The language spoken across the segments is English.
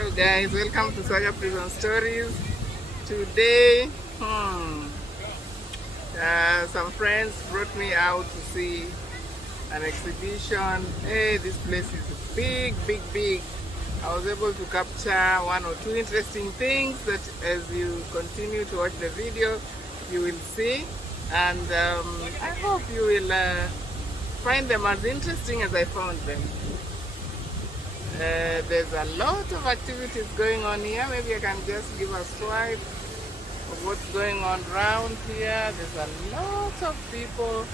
Hello guys, welcome to Saga Prison Stories. Today, some friends brought me out to see an exhibition. Hey, this place is big, big, big. I was able to capture one or two interesting things that as you continue to watch the video, you will see. And I hope you will find them as interesting as I found them. There's a lot of activities going on here. Maybe I can just give a swipe of what's going on around here. There's a lot of people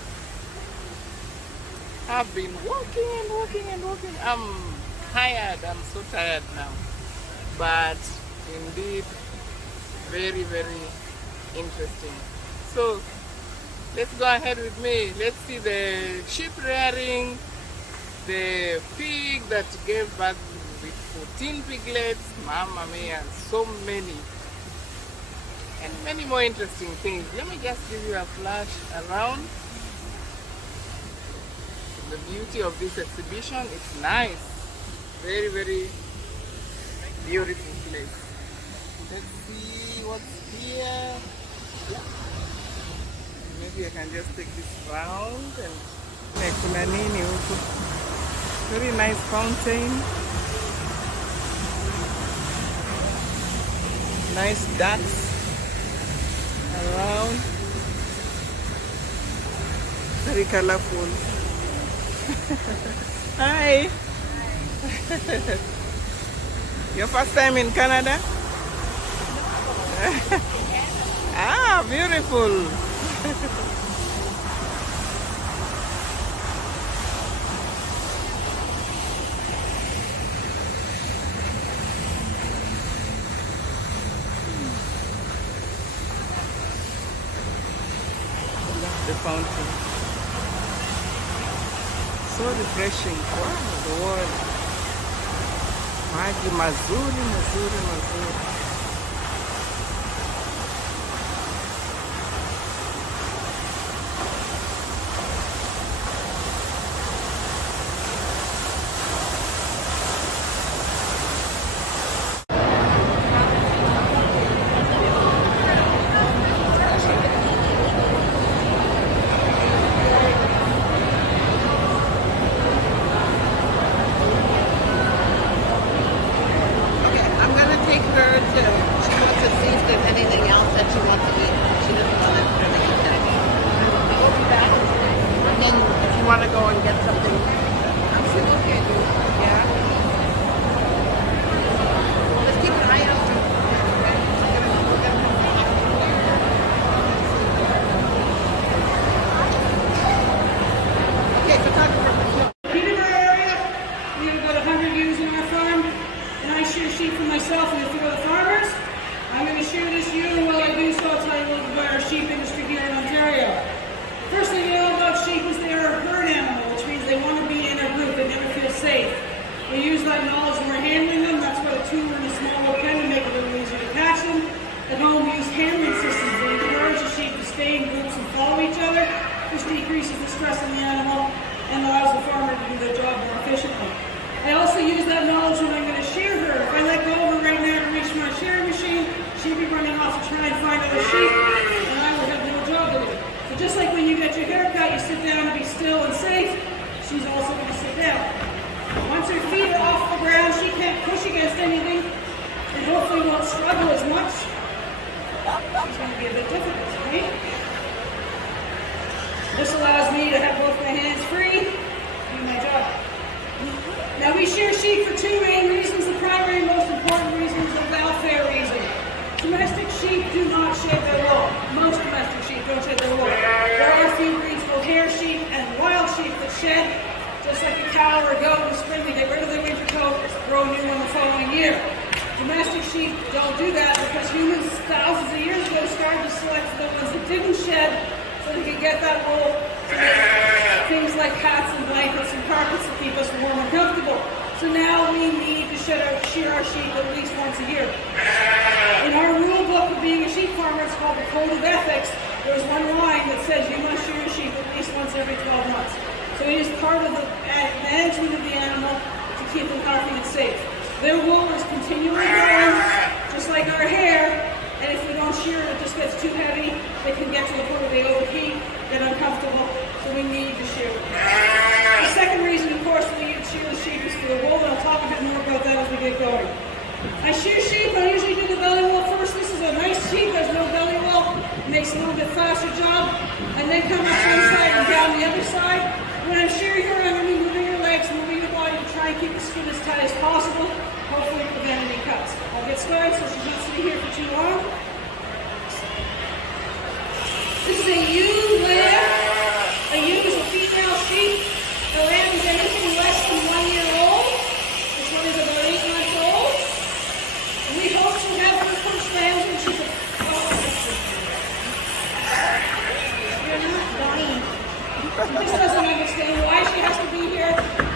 have been walking and walking and walking. I'm tired. I'm so tired now. But indeed, very, very interesting. So let's go ahead with me. Let's see the sheep rearing, the pig that gave birth with 14 piglets, mamma mia, so many, and many more interesting things. Let me just give you a flash around the beauty of this exhibition. It's nice, very, very beautiful place. Let's see what's here. Maybe I can just take this round and kuna nini huku. Very nice fountain. Nice ducks around. Very colorful. Hi. Your first time in Canada? Ah, beautiful. The fountain. So refreshing. Wow, the water. Maji mazuri, mazuri, mazuri. Want to go and get something? I'm still looking at you. Yeah. Let's keep an eye out. Okay, photographer. Peterborough area, we have about 100 ewes on our farm, and I shear sheep for myself and a few other farmers. I'm going to shear this ewe, and while I do so, I'll tell you a little bit about our sheep industry here in Ontario. First thing you know about sheep is they are a herd animal, which means they want to be in a group. They never feel safe. We use that knowledge when we're handling them. That's why the tool and a small rope pen to make it a little easier to catch them. At home, we use handling systems that encourage the sheep to stay in groups and follow each other, which decreases the stress on the animal and allows the farmer to do their job more efficiently. I also use that knowledge when I'm going to shear her. If I let go of her right now to reach my shearing machine, she'll be running off to try and find other sheep, and I will have no job to do. Just like when you get your hair cut, you sit down to be still and safe, she's also going to sit down. Once her feet are off the ground, she can't push against anything, and hopefully won't struggle as much. She's going to be a bit difficult, right? This allows me to have both my hands free to do my job. Now we shear sheep for two main reasons. The primary and most important reason is a welfare reason. Domestic sheep do not shed their wool. Most domestic sheep don't shed their wool. There are a few breeds called hair sheep and wild sheep that shed, just like a cow or a goat in the spring. They get rid of their winter coat, grow a new one the following year. Domestic sheep don't do that because humans thousands of years ago started to select the ones that didn't shed so they could get that wool to make things like hats and blankets and carpets to keep us warm and comfortable. So now we need to shear our sheep at least once a year. In our rule book of being a sheep farmer, it's called the Code of Ethics. There's one line that says you must shear your sheep at least once every 12 months. So it is part of the management of the animal to keep them healthy and safe. Their wool is continually growing, just like our hair, and if we don't shear it, it just gets too heavy. They can get to the point where they overheat, get uncomfortable, so we need to shear it. The second reason, of course, we need to shear the sheep is for the wool, and I'll talk a bit more about that as we get going. I shear sheep, I usually do the belly wool first. This is a nice sheep, there's no belly wool. It makes a little bit faster job. And then come up one side and down the other side. When I'm shearing her, I'm going to be moving your legs, moving your body to try and keep the skin as tight as possible, hopefully prevent any cuts. I'll get started so she's not sitting here for too long. This is a ewe lamb. A ewe is a female sheep. The lamb is anything less than 1 year old. This one is about 8 months old. And we hope to have her first lambs when she's She just doesn't understand why she has to be here.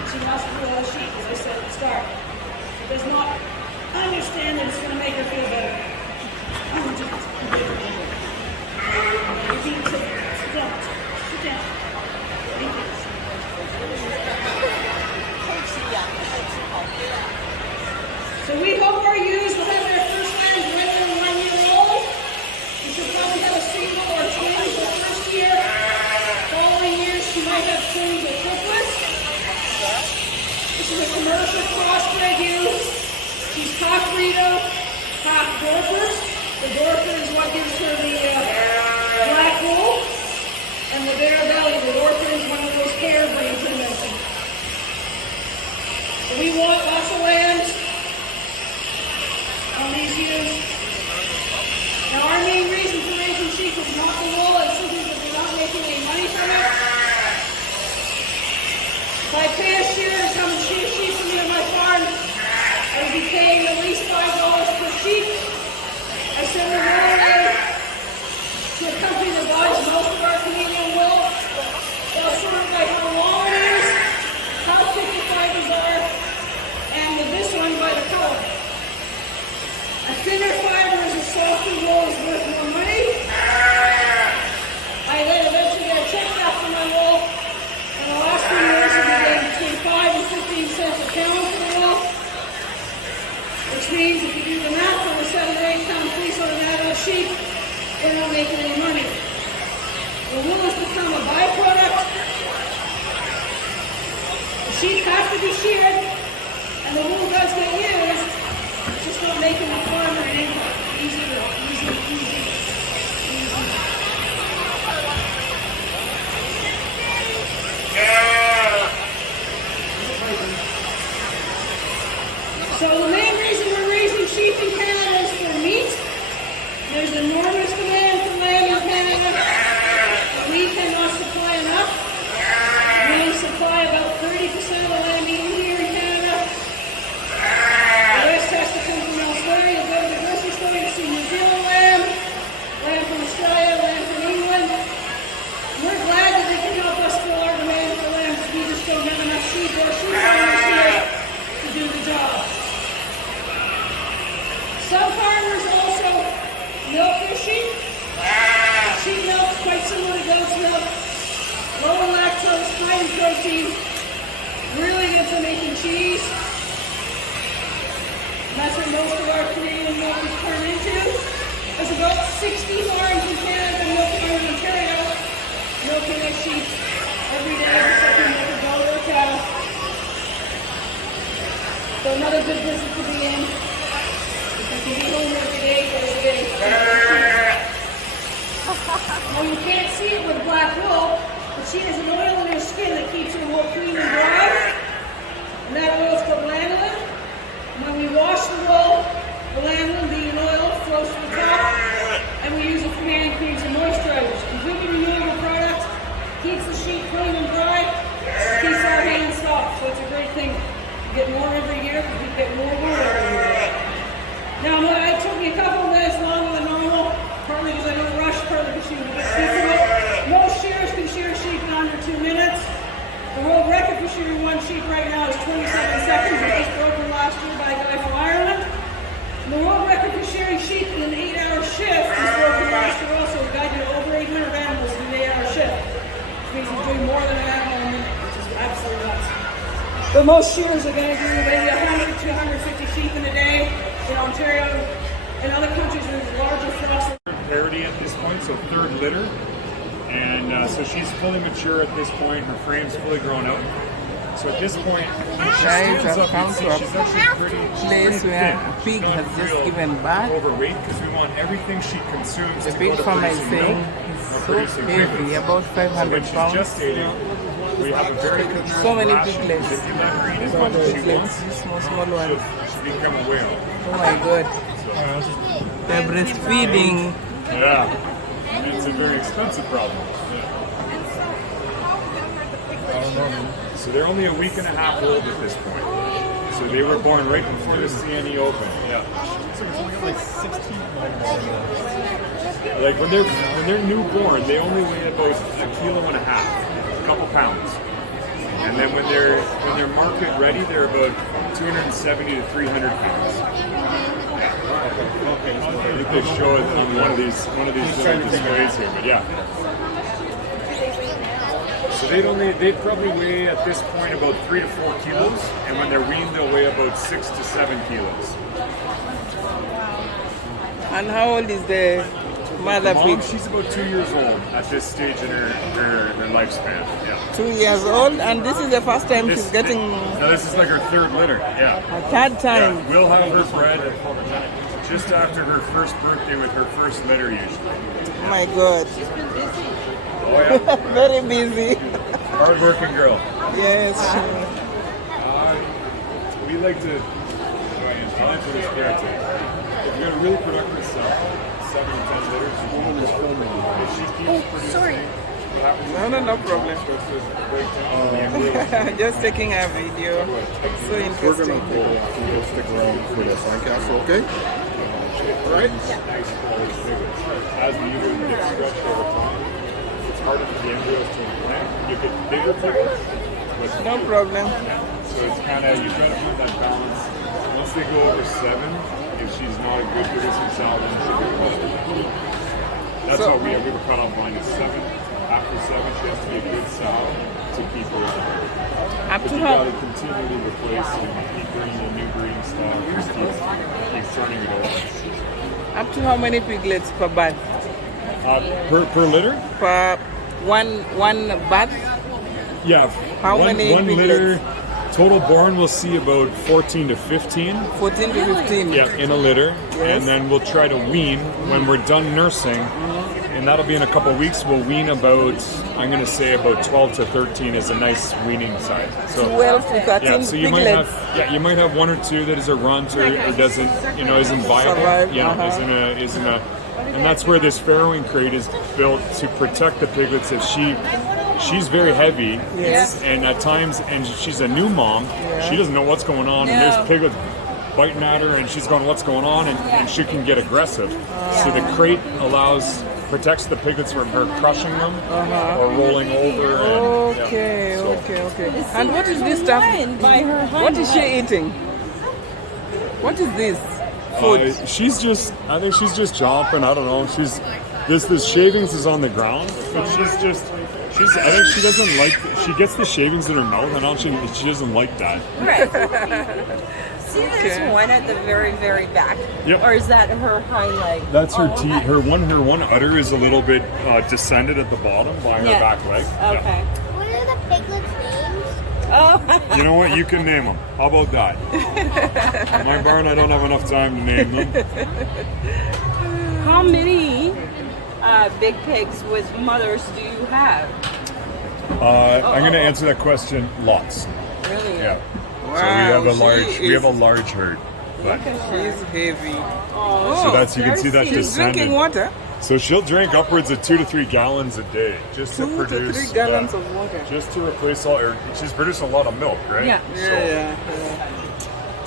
She wants to do all the sheep, as I said at the start. She does not understand that it's going to make her feel better. I want you to sit down. Sit down. Thank you. So we hope our ewes will have their first lambs when they're 1 year old. We should probably have a single or twins the first year. Following years, she might have twins or triplets. This is a commercial crossbred ewe. She's half Rito, half Dorper. The Dorper is what gives her the black wool, and the bare belly, the Dorper is one of those hair breeds I mentioned. So we want lots of lambs on these ewes. Now our main reason for raising sheep is not the wool, it's simply that we're not making any money from it. If I pay a shearer to come and shear sheep for me on my farm, I would be paying at least $5 per sheep. I send them all away to a company that buys most of our Canadian wool. They'll sort of like how long it is, how thick the fibers are, and with this one by the color. A thinner fiber is a softer wool is worth more money. I then eventually get a check back for my wool, and the last few years I've been getting between 5 and 15 cents a pound for the wool, which means if you do the math on a 7 or 8 pound piece on an adult sheep, they're not making any money. The wool has become a byproduct. The sheep have to be sheared, and the wool does get used. It's just not making the farmer an income. Easy. So the main reason we're raising sheep in Canada is for meat. There's enormous demand for lamb in Canada. We cannot supply enough. We supply about 30% of the lamb eaten here in Canada. The rest has to come from elsewhere. You'll go to the grocery store and see New Zealand lamb, lamb from Australia, lamb from England. We're glad that they can help us fill our demand for lamb, because we just don't have enough sheep or sheep farmers here to do the job. Some farmers also milk their sheep. Sheep milk is quite similar to goat's milk. Low in lactose, high in protein. Really good for making cheese. And that's what most of our Canadian milk is turned into. There's about 60 farms in Canada milking in Ontario, milking their sheep every day, just like they milk a goat or a cow. So another good business to be in. You can be home every day for a day. Now you can't see it with black wool, but she has an oil in her skin that keeps her wool clean and dry. And that oil is called lanolin. When we wash the wool, the lanolin being oil flows to the top, and we use it for hand creams and moisturizers. Completely renewable product, keeps the sheep clean and dry, keeps our hands soft. So it's a great thing. You get more every year because you get more wool every year. Now, it took me a couple of minutes longer than normal, partly because I didn't rush, partly because she was a bit difficult. Most shearers can shear a sheep in under 2 minutes. The world record for shearing one sheep right now is 27 seconds. It was broken last year by a guy from Ireland. And the world record for shearing sheep in an 8-hour shift was broken last year also. The guy did over 800 animals in an 8-hour shift, which means he's doing more than an animal a minute, which is absolutely nuts. But most shearers are going to do maybe 100 to 150 sheep Ontario and other countries with larger flocks. Parity at this point, so third litter. And so she's fully mature at this point. Her frame's fully grown out. So at this point, when she Guys, stands I've up, come you see to a she's actually pretty place where thin. a pig She's not has just real given birth. overweight because we want everything she consumes The to pig go to farmer is producing saying milk it's or so producing heavy, piglets. about So when 500 she's pounds. gestating, we have a very controlled So many ration. piglets. If you let her eat as So much the as she piglets, wants, small ones. she'll become a whale. Oh my god. They're breastfeeding. Yeah. It's a very expensive problem. So they're only a week and a half old at this point. So they were born right before the CNE opened. Yeah. So it's only got like 16 Like when they're newborn, they only weigh about 1.5 kilos, a couple pounds. And then when they're market ready, they're about 270 to 300 pounds. I think they show it on one of these little displays here, but yeah. So they'd probably weigh at this point about 3 to 4 kilos, and when they're weaned, they'll weigh about 6 to 7 kilos. And how old is the mother Mom, pig? she's about 2 years old at this stage in her lifespan. Yeah. 2 years old, and this is the first time This, she's getting no, this is like her third litter. Yeah. a third time. Yeah. We'll have her bred just after her first birthday with her first litter usually. Oh my god. Oh yeah. Very busy. Hard-working girl. Yes. We like to. I like to respect it. If you got a really productive cell, 7 to 10 litters, if she keeps producing, No problem. Just taking a video. So We're gonna interesting. go stick around for the sandcastle, okay? Right? nice quality piglets. As the uterus gets stretched over time, it's harder for the embryos to implant. You get bigger piglets, but No problem. so it's kind of, you try to find that balance. Once they go over 7, if she's not a good producing sow, then she'll be close. That's So- what we have. We have a cutoff line is 7. After 7, she has to be a good sow to keep her. Up But to you got how to continually replace and keep bringing in new breeding stock. Keep turning it over. many piglets per birth? Per litter? Per one birth? Yeah. How many One piglets? litter. Total born, we'll see about 14 to 15. 14 to 15. Yeah, in a litter. Yes. And then we'll try to wean when we're done nursing. And that'll be in a couple weeks. We'll wean about, I'm going to say about 12 to 13 is a nice weaning size. So 12 to 13 yeah, so you piglets. you might have 1 or 2 that is a runt or doesn't, isn't viable. Survive, Yeah, isn't a, and that's where this farrowing crate is built to protect the piglets. If she's very heavy, Yes. and at times, and she's a new mom, she doesn't know what's going on, and there's piglets biting at her, and she's going, what's going on, and she can get aggressive. So the crate protects the piglets from her crushing them or rolling over. And, Okay, yeah. So- okay. And what is this stuff? By her What is she eating? What is this? Food. I think she's just chomping. I don't know. The shavings is on the ground, but I think she doesn't like. She gets the shavings in her mouth, and she doesn't like that. See, there's one at the very, very back. Yep. Or is that her highlight? That's her teeth. Her one udder is a little bit descended at the bottom by her Yeah. back leg. Okay. What are the piglets' names? Oh, Yeah. You know what? You can name them. How about that? My barn, I don't have enough time to name them. how many big pigs with mothers do you have? I'm going to answer that question. Lots. Really? Yeah. Wow, So we have a she large herd. But, She's heavy. so that's you can see that She's drinking descending. water. So she'll drink upwards of 2 to 3 gallons a day just 2 to to produce 3 gallons yeah, of water. just to replace all. She's producing a lot of milk, right? Yeah. Yeah.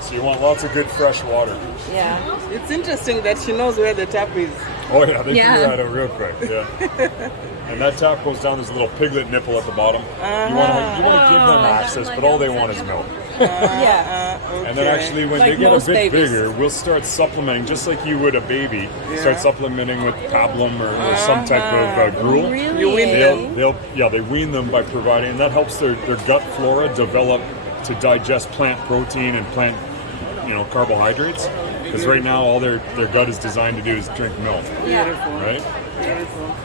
So you want lots of good fresh water. Yeah. It's interesting that she knows where the tap is. Oh yeah, they Yeah. figure that out real quick. Yeah. And that tap goes down. There's a little piglet nipple at the bottom. You want to give them access, but all they want is milk. Yeah. And then actually, when Like they get a most bit babies. bigger, we'll start supplementing, just like you would a baby. Yeah. Start supplementing with pablum or some type of gruel. Really? You win They wean them by providing, and that helps their gut flora develop to digest plant protein and plant, carbohydrates. Because right now all their gut is designed to do is drink milk, Yeah. Beautiful. right? Beautiful.